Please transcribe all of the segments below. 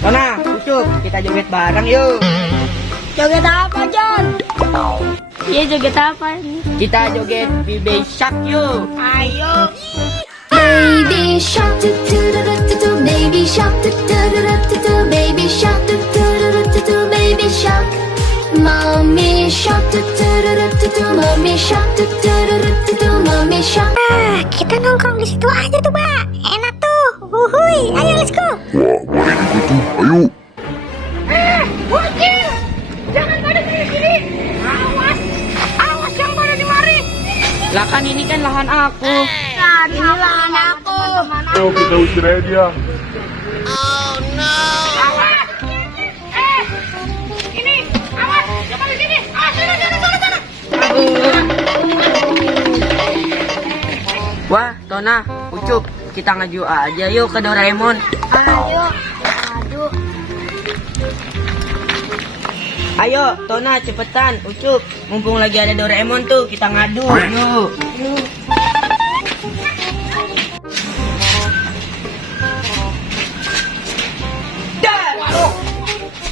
Tona, Ucup, kita joget bareng yuk. Joget apa, John? Iya, joget apa nih? Kita joget Baby Shark yuk. Ayo. Baby shark do do do do do do, baby shark do do do do do do, baby shark do do do do do do, baby shark. Mommy shark do do do do do do, mommy shark do do do do do do, mommy shark. Kita nongkrong di situ aja tuh, Mbak. Enak tuh. Wuhui, ayo let's go. Wah, boleh juga tuh. Ayo. Bocil, jangan pada sini. Awas, awas yang pada di mari. Lah kan ini kan lahan aku. Ini lahan aku. Ayo kita usir aja dia. Awas. Ini, awas, jangan di sini. Awas, sana. Wah, Tona, Ucup, kita ngaju aja yuk ke Doraemon. Ayo, aduh. Ayo, Tona, cepetan, Ucup. Mumpung lagi ada Doraemon tuh, kita ngadu. Yuk.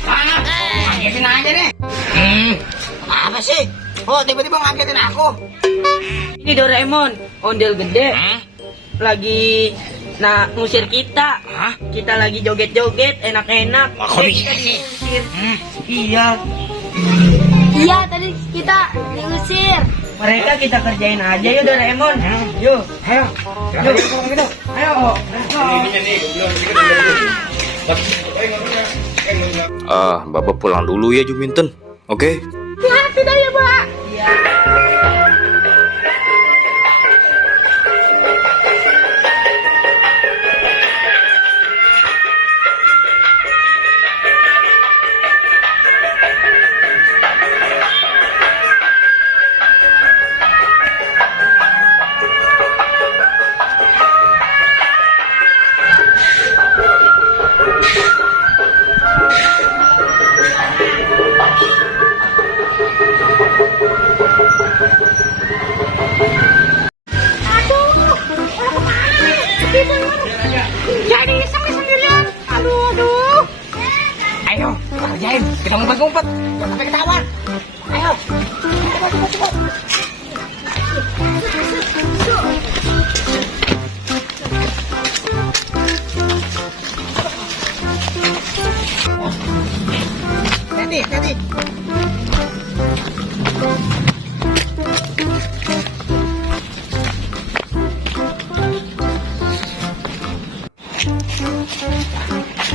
Ngagetin aja nih. Apa sih? Oh, tiba-tiba ngagetin aku. Ini Doraemon, ondel gede. Lagi ngusir kita. Kita lagi joget-joget, enak-enak. Kok bisa Kita sih? diusir. Iya, Iya, tadi kita diusir. mereka kita kerjain aja yuk Doraemon. Yuk, ayo. Yuk, gitu. Ayo. Bapak pulang dulu ya Juminten. Oke? Hati-hati dah ya, Mbak. Iya. Jadi sendirian. Aduh. Ayo, kita kerjain. Kita ngumpet-ngumpet. Jangan sampai ketahuan. Ayo. Coba. Hati.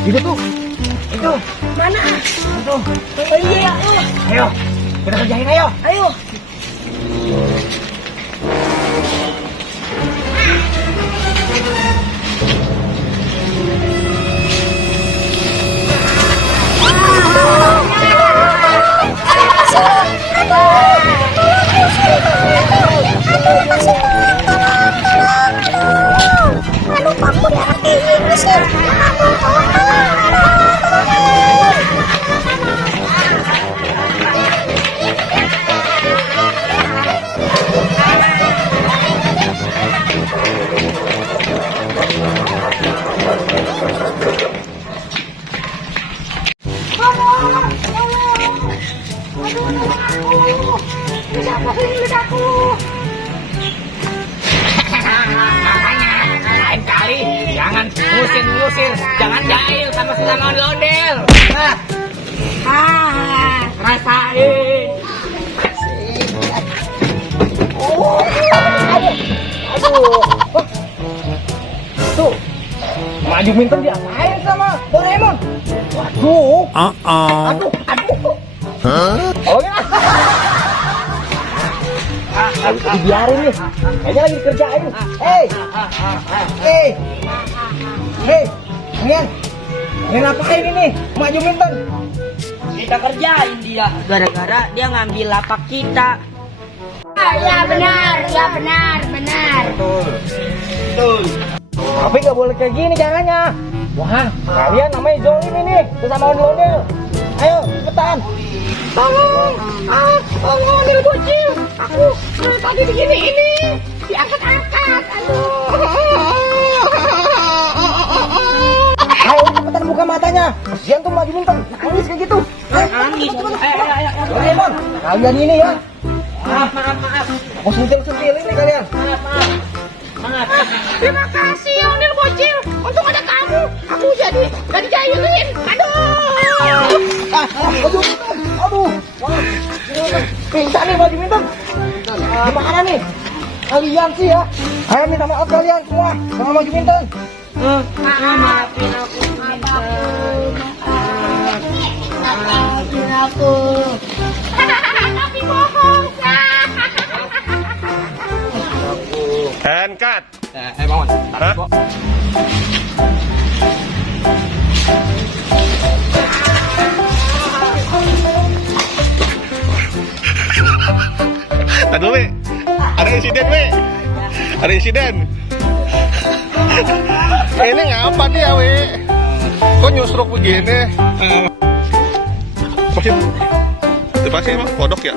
Itu tuh. Itu. Mana? Itu. Oh iya, Ayo. Kita kerjain ayo. ayo. Lain kali jangan ngusir, jangan jahil sama sesama ondel-ondel. Rasain. Tuh, Maju Minten diapain sama Doraemon? Waduh. Aduh. Oh ya. Dibiarin nih. Kayaknya lagi dikerjain. Hei. Mian. Mian apain ini? Maju Minten. Kita kerjain dia. Gara-gara dia ngambil lapak kita. Ya benar. Betul. Tapi nggak boleh kayak gini caranya. Wah, kalian namanya zolim ini. Sesama ondel-ondel. Ayo, cepetan. Tolong, ondel bocil. Aku tadi begini ini. Diangkat-angkat. Aduh. Ayo, cepetan buka matanya. caranya. Kasihan tuh Mbak Juminten, nangis kayak gitu. Nangis. Ayo. Doraemon, kalian ini ya. Maaf. Aku sentil-sentil ini kalian. Maaf. Terima kasih Onil bocil. Untung ada kamu. Aku jadi gak dijailin. Aduh. Aduh. Wah, pingsan nih Mbak Juminten. Gimana nih? Kalian sih ya. Ayo minta maaf kalian semua sama Mbak Juminten. Maafin aku. Maafin aku. Tapi bohong. And cut. Bangun. Hah? Tadi dulu, ada insiden, We. Ada insiden. Ini ngapa dia, We? Kok nyusruk begini? Pasti emang kodok ya?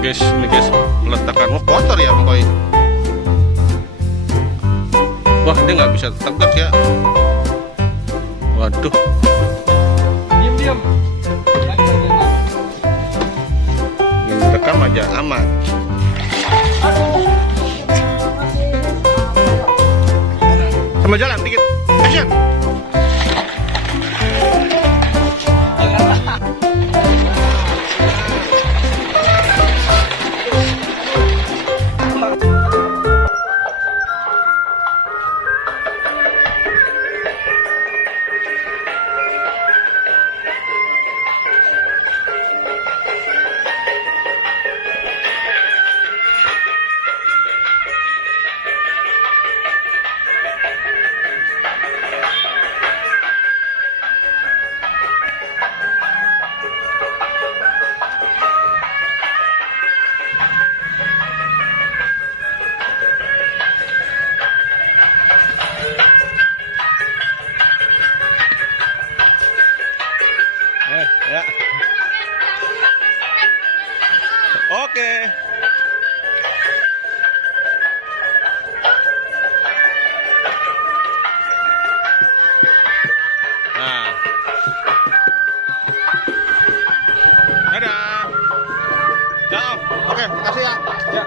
Guys, ini guys, letakanmu kotor ya, Boy. Wah, dia nggak bisa tegak ya. Waduh. Diam. Yang direkam aja aman. Sama jalan dikit. Action. Ya. Oke. Nah. Dadah. Ciao. Oke, makasih ya. Ya.